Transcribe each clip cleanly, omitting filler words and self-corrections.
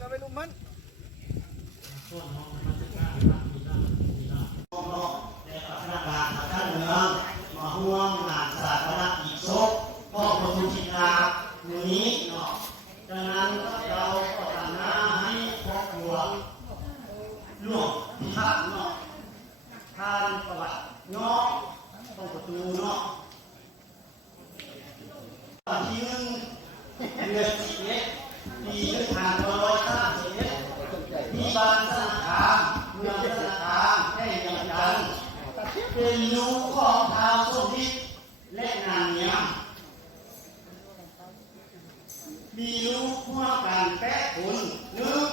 ก็ไปลุมมันมาห่วงงานศาสนาอีกศพพ่อพระพุทธเจ้ามือนี้เนาะดังนั้นเราก็ทำหน้าให้ครอบครัวหลวงพิทักษ์เนาะทานประวัติเนาะต้องประตูเนาะตอนที่1 เดือน11 ปี2531ที่บ้านสนขามเมืองสนขามได้ยังจันทร์เป็นลูกของท้าวสมทิศและนางเนียมมีลูกพ่วงกัน8 คน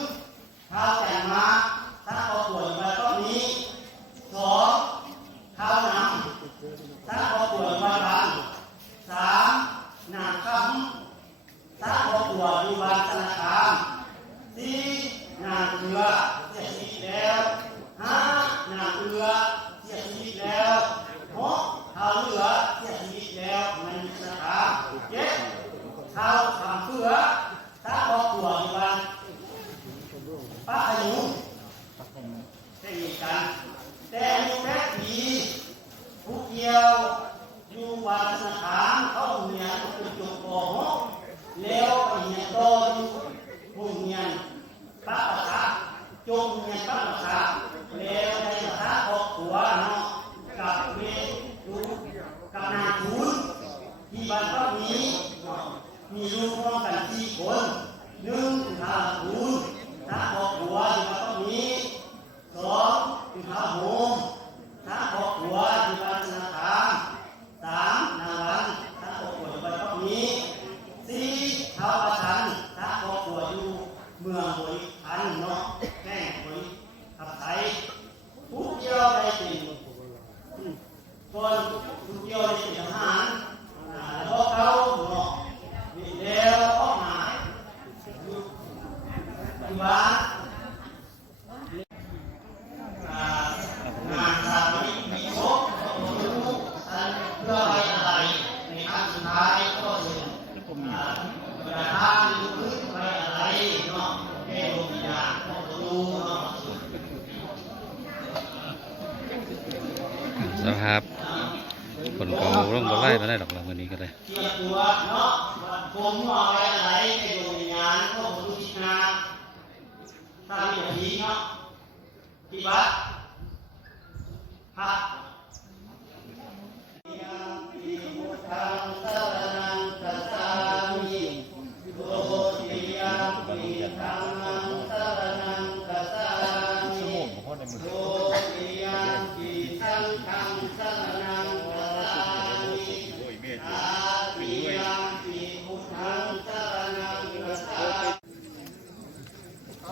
1. ท้าวแจ่มมาถ้าเขาป่วยมาตอนนี้ 2. ท้าวนำถ้าเขาป่วยมาบ้าน 3. นางคำถ้าเขาป่วยอยู่บ้านธนาคาร 4. นางเอือเสียชีวิตแล้ว 5. นางเอือเสียชีวิตแล้ว 6. ท้าวเรือเสียชีวิตแล้วในธนาคาร 7. ท้าวคำเฟือถ้าเขาป่วยอยู่บ้านป้าอายุได้ยินกันแต่อายุ8 ปีผู้เกี่ยวอยู่วัดสนามเขาเรียนจบป .6 แล้วไปเรียนต่ออยู่โรงเรียนพระประสาทจบเรียนพระประสาทแล้วในสถานครอบครัวเนาะกับเมลูกกับนางทุนที่บ้านก็มีลูกพ่อกัน4 คน 1. ท้าวทุนถ้าครอบครัวที่บ้านก็มี 2. คือท้าวโฮมถ้าครอบครัวที่บ้านธนาคาร 3. นางวันถ้าครอบครัวที่บ้านก็มี 4. ท้าวประชันถ้าครอบครัวอยู่เมืองบริพันธ์เนาะแม่บริขับไทยผู้เกี่ยวได้เป็นคนผู้เกี่ยวได้เป็นทหารแล้วเขาเนาะแล้วออกมาที่บ้านงานสามีมีศพเพื่อไว้อะไรในครั้งสุดท้ายก็คือกระทำลูกพื้นไว้อะไรเนาะแค่ลงยาของตูเนาะสภาพคนเขาร่องบ่ไล่มาได้ดอกเราวันนี้ก็เลยเกี่ยวตัวเนาะผมว่าไว้อะไรในดวงวิญญาณของผู้ที่นาถ้ามีผีเนาะที่วัดพระ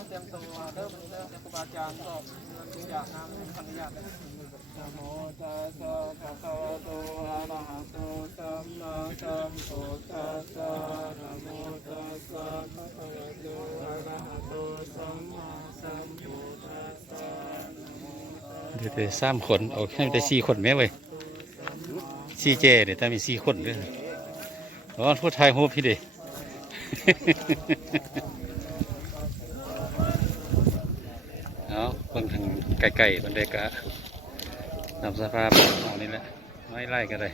เตรียมตัวเริ่มนี้แล้วครูบาอาจารย์ก็ทุกอย่างน้ำขออนุญาตนะโมตัสสะภะคะวะโตอะระหะโตสัมมาสัมพุทธัสสะนะโมตัสสะภะคะวะโตอะระหะโตสัมมาสัมพุทธัสสะเดี๋ยว3 คนเอาแค่ได้4 คนแม่เว้ย4 เจเดี๋ยวถ้ามี4 คนด้วยอ๋อพูดไทยโฮปพี่เด้เอาเบิ่งทางไกลๆมันเด็กอะนำสภาพเอานี่แหละไม่ไล่กันเลย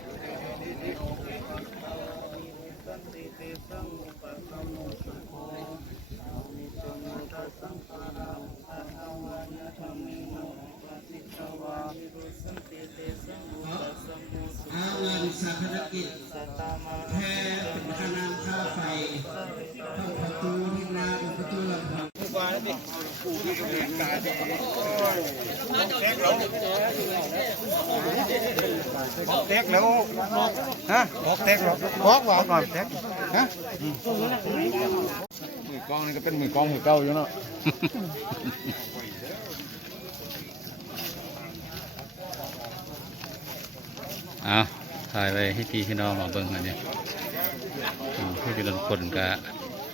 งานสัพพนกิจแค่เป็นค่าน้ำค่าไฟเข้าประตูที่นาประตูลำพังเต็กแล้วฮะเต็กหรอบอกว่าก่อนเต็กฮะมือกองนี่ก็เป็นมือกองมือเก่าอยู่เนาะเอาถ่ายไปให้พี่น้องมาเบิ่งอันนี้ผู้ที่โดนคนก็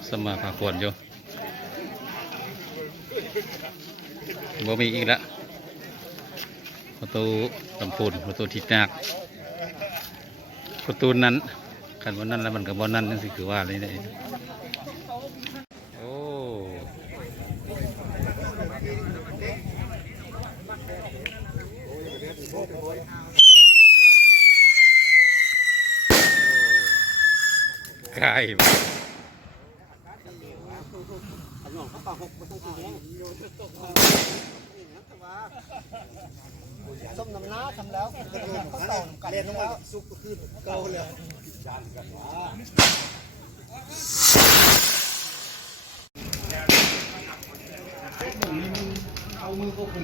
สมาพาควรอยู่บ่มีอีกแล้วประตูลำพูนประตูทิศนาคประตูนั้น ขันวันนั้นแล้วมันกับบอนั่นนั่นสิคือว่าอะไรเนี่ยโอ้ไก่ส้มน้ำน้าทำแล้วก็ต่อกันเรียนต้องมาซุปขึ้นเกาเลยเอามือก็คุม